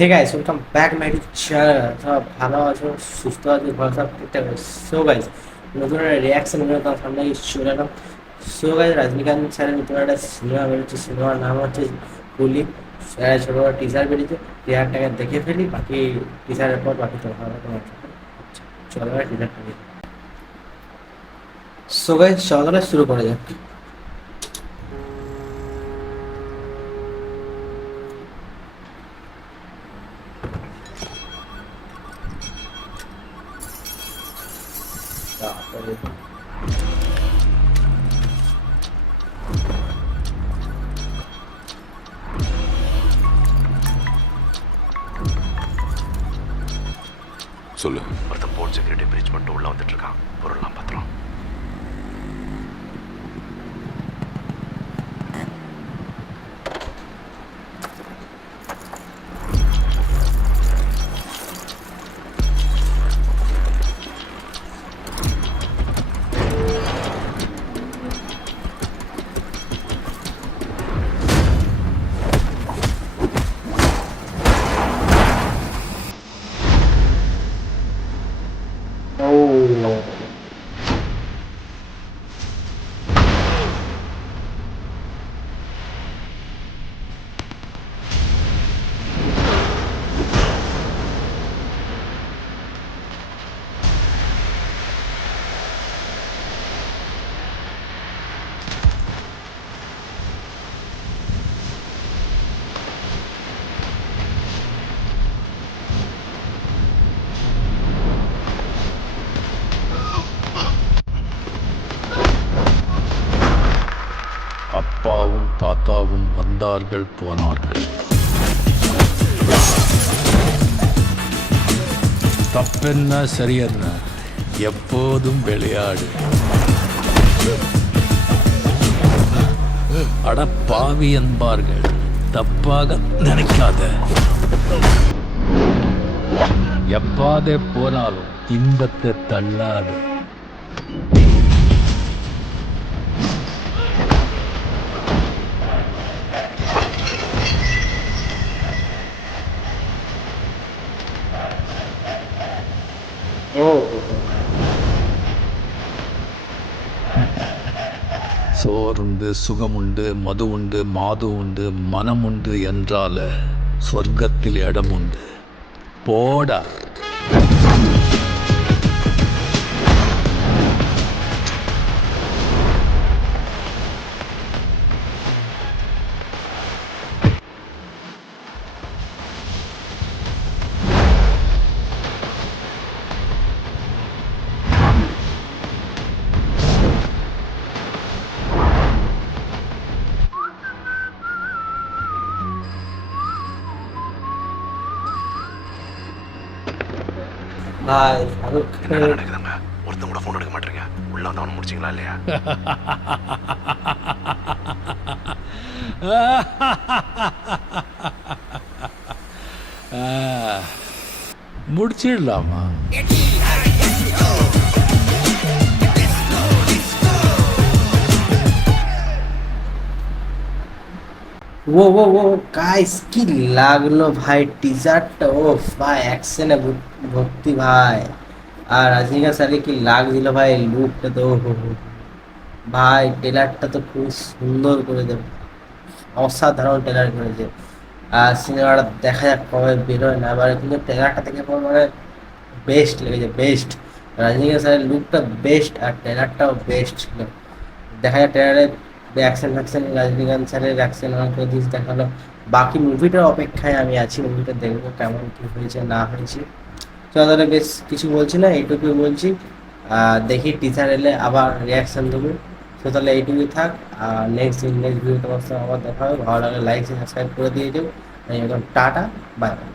Hey guys welcome back my channel. সব ভালো আছো, সুস্থ আছো, ঘর সব ঠিকঠাক আছে? সো গাইস নতুন একটা রিয়াকশন ভিডিও তোমার সামনে চলে এলাম। সো গাইস রজনীকান্ত স্যারের নতুন একটা সিনেমা বেরিয়েছে, সিনেমার নাম হচ্ছে কুলি। স্যারের ছোটো টিজার বেরিয়েছে, টিজারটাকে দেখে ফেলি, বাকি টিজারের পর বাকি তোমার তোমার চলো টিজারটা দেখি। সো গাইস চলো শুরু করা যাক। তারপরে சொல்லு. ஒருத்தன் போர்ட் செக்யூரிட்டி பிரீச் பண்ணிட்டு உள்ள வந்துட்டு இருக்கான். பொருள்லாம் பத்திரம். ஓ அப்பாவும் தாத்தாவும் வந்தார்கள் போனார்கள். தப்பென்ன சரியென்ன, எப்போதும் விளையாடு. அடப்பாவி என்பார்கள், தப்பாக நினைக்காத. எப்பாதே போனாலும் இன்பத்தை தள்ளாது. ஓ சோறுண்டு சுகமுண்டு மது உண்டு மாது உண்டு மனம் உண்டு என்றால சொர்க்கத்தில் இடம் உண்டு. போடா. ভাই শাহরুখ என்னடா খানের நடக்குதுங்க? ஒருத்தன் கூட ஃபோன் எடுக்க மாட்டீங்க. உள்ள வந்து அவனை முடிச்சிங்களா இல்லையா? முடிச்சிடலாமா? वो गाइस কি লাগলো ভাই টিজারটা, ও ভাই অ্যাকশনে ভর্তি ভাই। আর রজনীকান্ত স্যারকে কি লাগছিল ভাই লুকটা তো, ভাই ট্রেলারটা তো খুব সুন্দর করে দেবে, অসাধারণ ট্রেলার করেছে। আর সিনেমাটা দেখা যাক কবে বেরোয় না, এবার কিন্তু ট্রেলারটা থেকে পর মানে বেস্ট লেগেছে, বেস্ট। রজনীকান্ত স্যারের লুকটা বেস্ট আর ট্রেলারটাও বেস্ট ছিল। দেখা যায় ট্রেলারে অ্যাকশন ফ্যাকশন, রজনীকান্ত স্যারের অ্যাকশন অনেক জিনিস দেখালো। বাকি মুভিটার অপেক্ষায় আমি আছি, মুভিটা দেখবো কেমন কী হয়েছে না হয়েছে। চলো তাহলে বেশ কিছু বলছি না, এইটুকুই বলছি। দেখি টিচার এলে আবার রিয়াকশান দেবো। তো তাহলে এইটুকুই থাক, আর নেক্সট ভিডিও তোমার সঙ্গে আবার দেখা হবে। ভালো লাগলে লাইক সাবস্ক্রাইব করে দিয়ে দেবো। একদম টাটা, বাই বাই।